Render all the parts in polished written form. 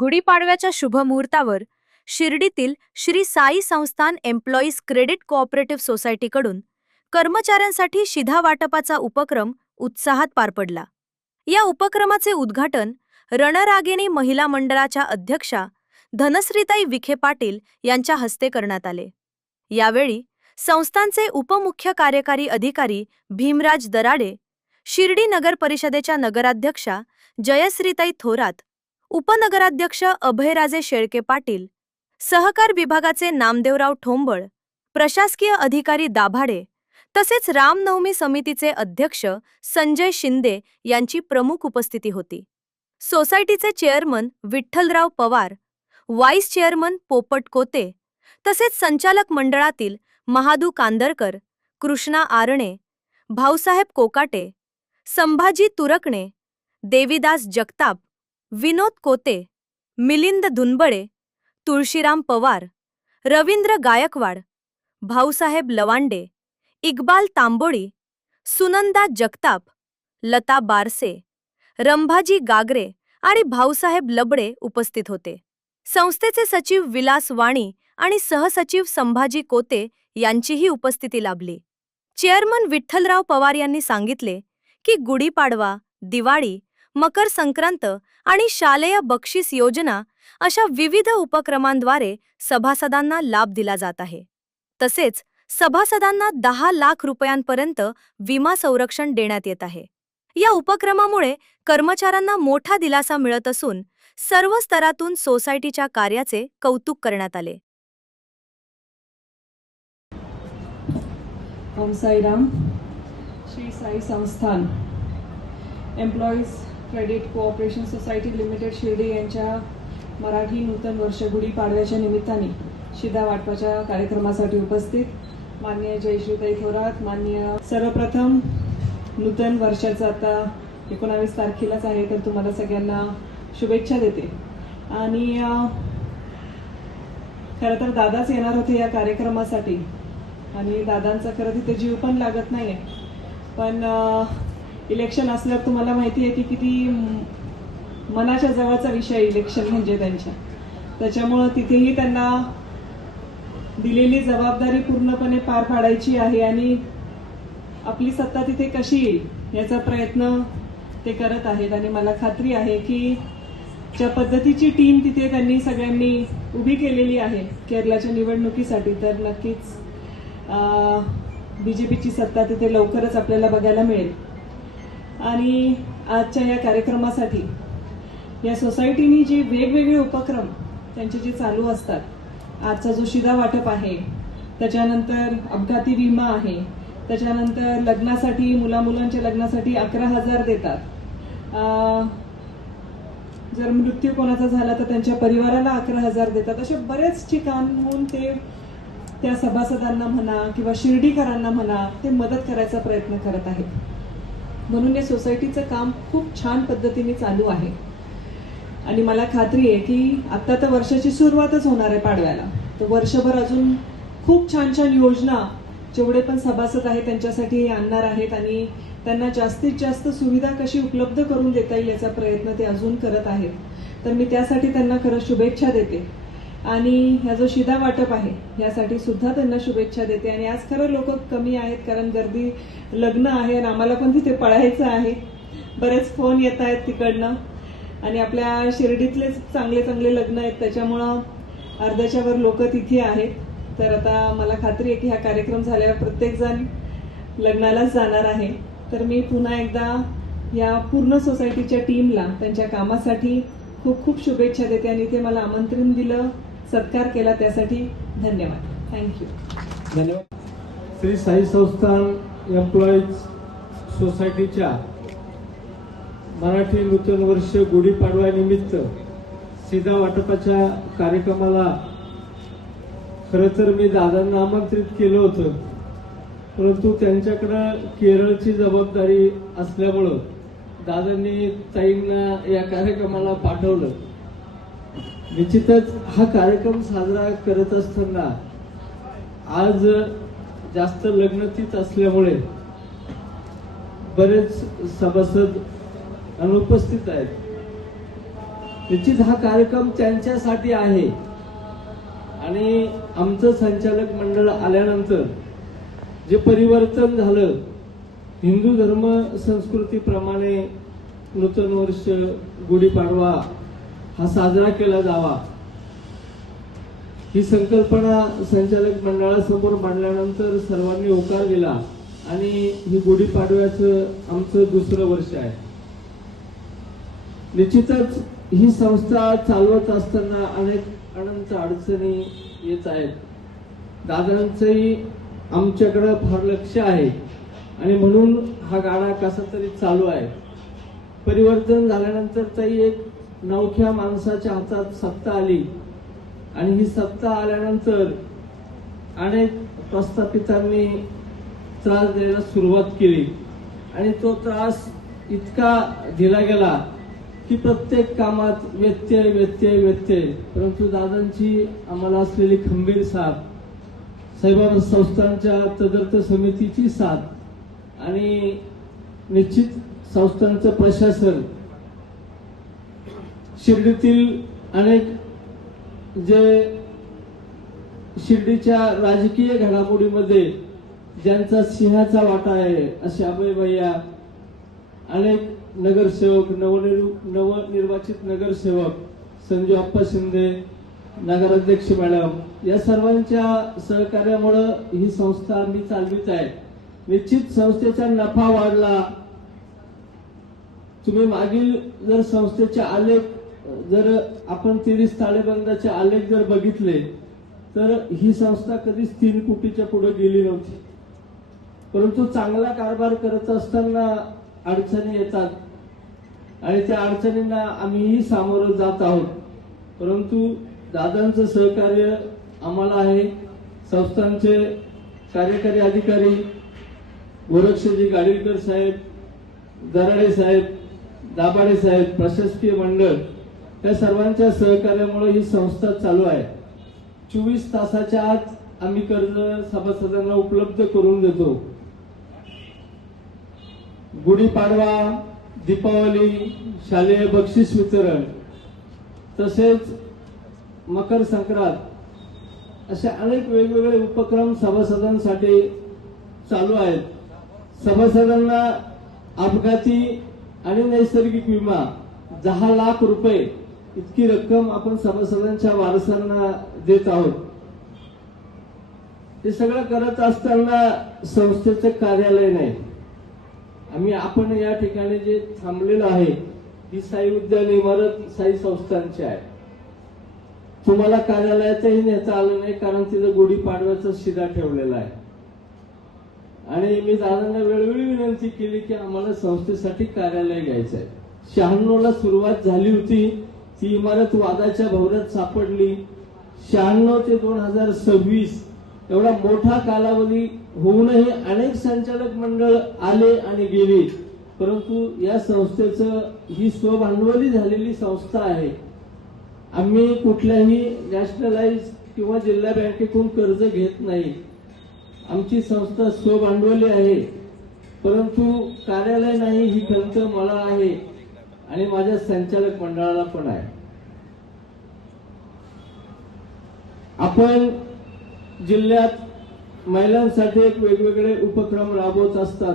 गुढीपाडव्याच्या शुभमुहूर्तावर शिर्डीतील श्री साई संस्थान employees credit cooperative सोसायटीकडून कर्मचाऱ्यांसाठी शिधा वाटपाचा उपक्रम उत्साहात पार पडला। या उपक्रमाचे उद्घाटन रणरागिणी महिला मंडळाच्या अध्यक्षा धनश्रीताई विखे पाटील यांच्या हस्ते करण्यात आले। यावेळी संस्थांचे उपमुख्य कार्यकारी अधिकारी भीमराज दराडे, शिर्डी नगर परिषदेच्या नगराध्यक्षा जयश्रीताई थोरात, उपनगराध्यक्ष अभयराजे शेळके पाटील, सहकार विभागाचे नामदेवराव ठोंबळ, प्रशासकीय अधिकारी दाभाडे तसेच रामनवमी समितीचे अध्यक्ष संजय शिंदे यांची प्रमुख उपस्थिती होती। सोसायटीचे chairman Vitthalrao Pawar, vice chairman Popat Kote तसेच संचालक मंडळातील महादू कांदरकर, कृष्णा आरणे, भाऊसाहेब कोकाटे, संभाजी तुरकणे, देवीदास जगताप, विनोद कोते, मिलिंद धुनबळे, तुळशीराम पवार, रवींद्र गायकवाड, भाऊसाहेब लवांडे, इक्बाल तांबोळी, सुनंदा जगताप, लता बारसे, रंभाजी गागरे आणि भाऊसाहेब लबडे उपस्थित होते। संस्थेचे सचिव विलास वाणी आणि सहसचिव संभाजी कोते यांचीही उपस्थिती लाभली। चेअरमन विठ्ठलराव पवार यांनी सांगितले की गुढीपाडवा, दिवाळी, मकर संक्रांत आणि शालेय बक्षीस योजना अशा विविध उपक्रमांद्वारे सभासदांना लाभ दिला जात आहे। तसेच सभासदांना 10 लाख रुपयांपर्यंत विमा संरक्षण देण्यात येत आहे। या उपक्रमामुळे कर्मचाऱ्यांना मोठा दिलासा मिळत असून सर्व स्तरातून सोसायटीच्या कार्याचे कौतुक करण्यात आले। ओम साईराम। श्री साई संस्थान employees credit cooperation society limited Shirdi यांच्या मराठी नूतन वर्ष गुढीपाडव्याच्या निमित्ताने शिधा वाटपाच्या कार्यक्रमासाठी उपस्थित माननीय जयश्रीताई थोरात, माननीय सर्वप्रथम नूतन वर्षाचा आता 19 तारखेलाच आहे, तर तुम्हाला सगळ्यांना शुभेच्छा देते। आणि खरं तर दादाच येणार होते या कार्यक्रमासाठी आणि दादांचा खरं तिथे जीव पण लागत नाहीये, पण इलेक्शन असल्यावर तुम्हाला माहिती आहे की किती मनाच्या जवळचा विषय इलेक्शन म्हणजे त्यांच्या, त्याच्यामुळे तिथेही त्यांना दिलेली जबाबदारी पूर्णपणे पार पाडायची आहे आणि आपली सत्ता तिथे कशी येईल याचा प्रयत्न ते करत आहेत। आणि मला खात्री आहे की ज्या पद्धतीची टीम तिथे त्यांनी सगळ्यांनी उभी केलेली आहे केरळच्या निवडणुकीसाठी, तर नक्कीच बीजेपीची सत्ता तिथे लवकरच आपल्याला बघायला मिळेल। आणि आजच्या या कार्यक्रमासाठी या सोसायटीनी जे वेगवेगळे उपक्रम त्यांचे जे चालू असतात, आजचा जो शिधा वाटप आहे, त्याच्यानंतर अपघाती विमा आहे, त्याच्यानंतर लग्नासाठी मुलांच्या लग्नासाठी 11,000 देतात, जर मृत्यू कोणाचा झाला तर त्यांच्या परिवाराला 11,000 देतात। अशा बरेच ठिकाणहून ते त्या सभासदांना म्हणा किंवा शिर्डीकरांना म्हणा ते मदत करायचा प्रयत्न करत आहेत। म्हणून या सोसायटीचं काम खूप छान पद्धतीने चालू आहे आणि मला खात्री आहे की आता तर वर्षाची सुरुवातच होणार आहे पाडव्याला, तर वर्षभर अजून खूप छान छान योजना जेवढे पण सभासद आहेत त्यांच्यासाठी आणणार आहेत आणि त्यांना जास्तीत जास्त सुविधा कशी उपलब्ध करून देता येईल याचा प्रयत्न ते अजून करत आहेत। तर मी त्यासाठी त्यांना खरंच शुभेच्छा देते आणि ह्या जो शिधा वाटप आहे यासाठी सुद्धा त्यांना शुभेच्छा देते। आणि आज खरं लोक कमी आहेत कारण गर्दी, लग्न आहे आणि आम्हाला पण तिथे पळायचं आहे, बरेच फोन येत आहेत तिकडनं आणि आपल्या शिर्डीतले चांगले चांगले लग्न आहेत, त्याच्यामुळं अर्ध्याच्या वर लोक तिथे आहेत। तर आता मला खात्री आहे की हा कार्यक्रम झाल्यावर प्रत्येक जण लग्नालाच जाणार आहे। तर मी पुन्हा एकदा या पूर्ण सोसायटीच्या टीमला त्यांच्या कामासाठी खूप खूप शुभेच्छा देते आणि ते मला आमंत्रण दिलं, सत्कार केला, त्यासाठी धन्यवाद। थँक्यू। धन्यवाद। श्री साई संस्थान एम्प्लॉईज सोसायटीच्या मराठी नूतन वर्ष गुढीपाडव्यानिमित्त शिधा वाटपाच्या कार्यक्रमाला खरं तर मी दादांना आमंत्रित केलं होतं, परंतु त्यांच्याकडं केरळची जबाबदारी असल्यामुळं दादांनी ताईंना या कार्यक्रमाला पाठवलं। निश्चितच हा कार्यक्रम साजरा करत असताना आज जास्त लग्नतीत असल्यामुळे बरेच सभासद अनुपस्थित आहेत। निश्चित हा कार्यक्रम त्यांच्यासाठी आहे आणि आमचं संचालक मंडळ आल्यानंतर जे परिवर्तन झालं, हिंदू धर्म संस्कृतीप्रमाणे नूतन वर्ष गुढीपाडवा हा साजरा केला जावा ही संकल्पना संचालक मंडळासमोर मांडल्यानंतर सर्वांनी होकार दिला आणि ही गुढीपाडव्याचं आमचं दुसरं वर्ष आहे. निश्चितच ही संस्था चालवत असताना अनेक अनंत अडचणी येत आहेत. दादांचंही आमच्याकडे फार लक्ष आहे आणि म्हणून हा गाडा कसा तरी चालू आहे. परिवर्तन झाल्यानंतर तरी एक नवख्या माणसाच्या हातात सत्ता आली आणि ही सत्ता आल्यानंतर अनेक प्रस्थापितांनी त्रास द्यायला सुरुवात केली आणि तो त्रास इतका दिला गेला की प्रत्येक कामात व्यत्यय व्यत्यय व्यत्यय. परंतु दादांची आम्हाला असलेली खंबीर साथ, साईबाबा संस्थांच्या तदर्थ समितीची साथ आणि निश्चित संस्थांचं प्रशासन, शिर्डीतील अनेक जे शिर्डीच्या राजकीय घडामोडीमध्ये ज्यांचा सिंहाचा वाटा आहे असे अभय भैया, अनेक नगरसेवक, नवनिर्वाचित नगरसेवक, संजू अप्पा शिंदे, नगराध्यक्ष मॅडम या सर्वांच्या सहकार्यामुळे ही संस्था आम्ही चालवित आहे. निश्चित संस्थेचा नफा वाढला. तुम्ही मागील जर संस्थेचे आलेख, जर आपण 30 ताळेबंदाचे आलेख जर बघितले तर ही संस्था कधीच 3 कोटीच्या पुढे गेली नव्हती. परंतु चांगला कारभार करत असताना अडचणी येतात आणि त्या अडचणींना आम्हीही सामोरं जात आहोत. परंतु दादांचं सहकार्य आम्हाला आहे. संस्थांचे कार्यकारी अधिकारी गोरक्षजी गाडीलकर साहेब, दराडे साहेब, दाभाडे साहेब, प्रशासकीय मंडळ या सर्वांच्या सहकार्यामुळे ही संस्था चालू आहे. 24 तासाच्या आत आम्ही कर्ज सभासदांना उपलब्ध करून देतो. गुढीपाडवा, दीपावली, शालेय बक्षीस वितरण, तसेच मकर संक्रांत असे अनेक वेगवेगळे उपक्रम सभासदांसाठी चालू आहेत. सभासदांना अपघाती आणि नैसर्गिक विमा 10 लाख रुपये इतकी रक्कम आपण सभासदांच्या वारसांना देत आहोत. हे सगळं करत असताना संस्थेचं कार्यालय नाही. आपण या ठिकाणी जे थांबलेलो आहे ही साई उद्यान इमारत साई संस्थांची आहे. तुम्हाला कार्यालयातही नेता आलं नाही कारण तिथं गुढीपाडव्याचा शिदा ठेवलेला आहे. आणि मी दादांना वेळोवेळी विनंती केली की आम्हाला संस्थेसाठी कार्यालय घ्यायचं आहे. 96 ला सुरुवात झाली होती. ती इमारत वादाच्या भोवऱ्यात सापडली. 96 ते 2026 एवढा मोठा कालावधी होऊनही अनेक संचालक मंडळ आले आणि गेले. परंतु या संस्थेचं ही स्वभांडवली झालेली संस्था आहे. आम्ही कुठल्याही नॅशनलाइज किंवा जिल्हा बँकेतून कर्ज घेत नाही. आमची संस्था स्वभांडवली आहे. परंतु कार्यालय नाही ही खंत मला आहे आणि माझ्या संचालक मंडळाला पण आहे. आपण जिल्ह्यात महिलांसाठी एक वेगवेगळे उपक्रम राबवत असतात.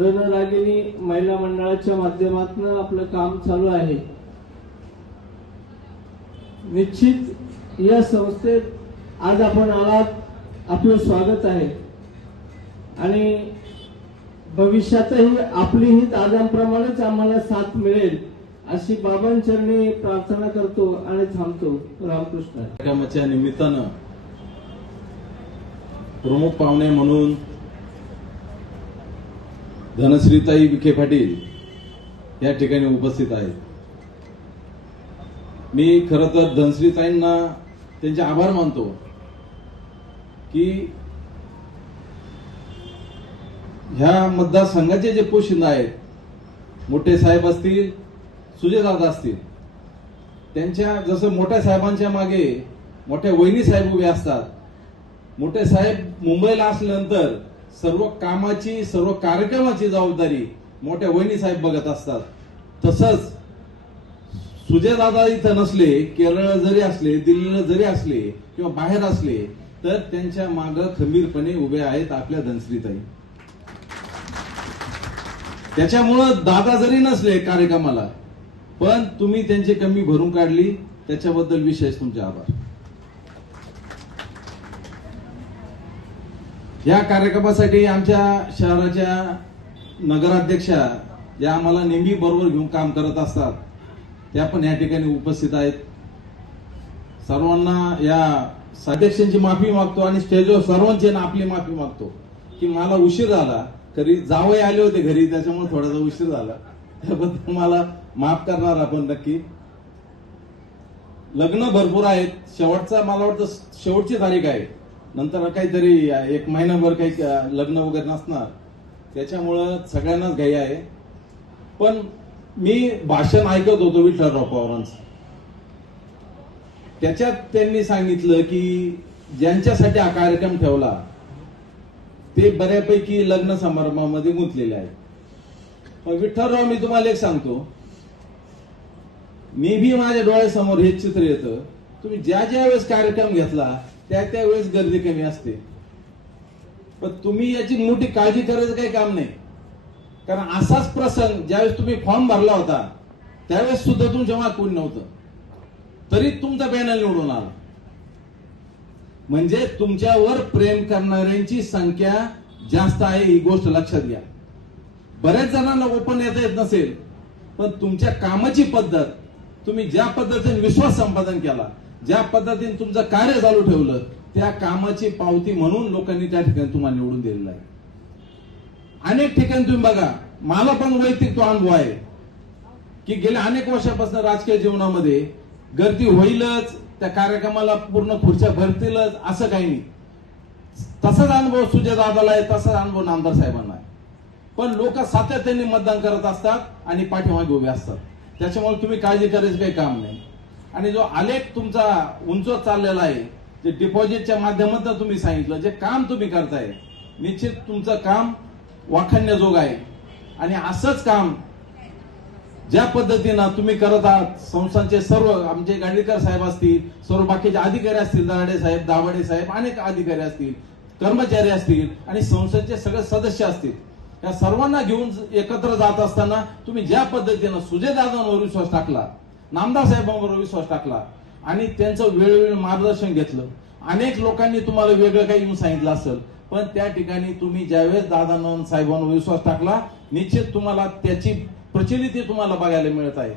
रणरागिणी महिला मंडळाच्या माध्यमातून आपलं काम चालू आहे. निश्चित या संस्थेत आज आपण आलात, आपलं स्वागत आहे आणि भविष्यातही आपली ही दादांप्रमाणेच आम्हाला साथ मिळेल अशी बाबांचरणी प्रार्थना करतो आणि थांबतो. रामकृष्ण. कार्यक्रमाच्या निमित्तानं प्रमुख पाहुणे म्हणून धनश्रीताई विखे पाटील या ठिकाणी उपस्थित आहेत. मी खरं तर धनश्रीताईंना त्यांचे आभार मानतो की ह्या मतदारसंघाचे जे पोशिंदा आहेत, मोठे साहेब असतील, सुजयदादा असतील, त्यांच्या जसं मोठ्या साहेबांच्या मागे मोठ्या वहिनी साहेब उभे असतात. मोठे साहेब मुंबईला असल्यानंतर सर्व कामाची, सर्व कार्यक्रमाची जबाबदारी मोठ्या वहिनी साहेब बघत असतात. तसंच सुजयदादा इथं नसले, केरळ जरी असले, दिल्लीला जरी असले किंवा बाहेर असले, तर त्यांच्या मागं खंबीरपणे उभे आहेत आपल्या धनश्रीताई. त्याच्यामुळं दादा जरी नसले कार्यक्रमाला, पण तुम्ही त्यांची कमी भरून काढली, त्याच्याबद्दल विशेष तुमचे आभार. या कार्यक्रमासाठी आमच्या शहराच्या नगराध्यक्षा, ज्या आम्हाला नेहमी बरोबर घेऊन काम करत असतात, त्या पण या ठिकाणी उपस्थित आहेत. सर्वांना या अध्यक्षांची माफी मागतो आणि स्टेजवर सर्वांची आपली माफी मागतो की मला उशीर झाला. घरी जावई आले होते घरी, त्याच्यामुळे थोडासा उशीर झाला, त्याबद्दल मला माफ करणार आपण नक्की. लग्न भरपूर आहेत. शेवटचा मला वाटतं शेवटची तारीख आहे, नंतर काहीतरी 1 महिनाभर काही लग्न वगैरे नसणार, त्याच्यामुळं सगळ्यांनाच घाई आहे. पण मी भाषण ऐकत होतो विठ्ठलराव पवारांचं. त्याच्यात त्यांनी सांगितलं की ज्यांच्यासाठी हा कार्यक्रम ठेवला ते बऱ्यापैकी लग्न समारंभामध्ये गुंतलेले आहेत. पण विठ्ठलराव, मी तुम्हाला एक सांगतो, मी भी माझ्या डोळ्यासमोर हे चित्र येतं. तुम्ही ज्या ज्या वेळेस कार्यक्रम घेतला त्या वेळेस गर्दी कमी असते, पण तुम्ही याची मोठी काळजी करायचं काही काम नाही. कारण असाच प्रसंग ज्यावेळेस तुम्ही फॉर्म भरला होता त्यावेळेस सुद्धा तुमच्या मागे कोणी नव्हतं, तरी तुमचा पॅनल निवडून आला. म्हणजे तुमच्यावर प्रेम करणाऱ्यांची संख्या जास्त आहे, ही गोष्ट लक्षात घ्या. बऱ्याच जणांना ओपन येता येत नसेल, पण तुमच्या कामाची पद्धत, तुम्ही ज्या पद्धतीने विश्वास संपादन केला, ज्या पद्धतीने तुमचं कार्य चालू ठेवलं, त्या कामाची पावती म्हणून लोकांनी त्या ठिकाणी तुम्हाला निवडून दिलेलं आहे. अनेक ठिकाणी तुम्ही बघा, मला पण वैयक्तिक तो अनुभव आहे की गेल्या अनेक वर्षापासून राजकीय जीवनामध्ये गर्दी होईलच, त्या कार्यक्रमाला पूर्ण खुर्च्या भरतीलच असं काही नाही. तसाच अनुभव सुजयदादाला आहे, तसाच अनुभव नामदार साहेबांना आहे. पण लोक सातत्याने मतदान करत असतात आणि पाठीमागे उभे असतात. त्याच्यामुळे तुम्ही काळजी करायचं काही काम नाही. आणि जो आलेख तुमचा उंचवत चाललेला आहे, जे डिपॉझिटच्या माध्यमातून तुम्ही सांगितलं, जे काम तुम्ही करताय, निश्चित तुमचं काम वाखाणण्याजोग आहे. आणि असंच काम ज्या पद्धतीनं तुम्ही करत आहात, संस्थांचे सर्व आमचे गाडीकर साहेब असतील, सर्व बाकीचे अधिकारी असतील, दराडे साहेब, दाभाडे साहेब, अनेक अधिकारी असतील, कर्मचारी असतील आणि संस्थेचे सगळे सदस्य असतील, या सर्वांना घेऊन एकत्र जात असताना तुम्ही ज्या पद्धतीनं सुजयदादांवर विश्वास टाकला, नामदार साहेबांवर विश्वास टाकला आणि त्यांचं वेळोवेळी मार्गदर्शन घेतलं. अनेक लोकांनी तुम्हाला वेगळं काही येऊन सांगितलं असेल, पण त्या ठिकाणी तुम्ही ज्यावेळेस दादांना साहेबांवर विश्वास टाकला, निश्चित तुम्हाला त्याची प्रचिती तुम्हाला बघायला मिळत आहे.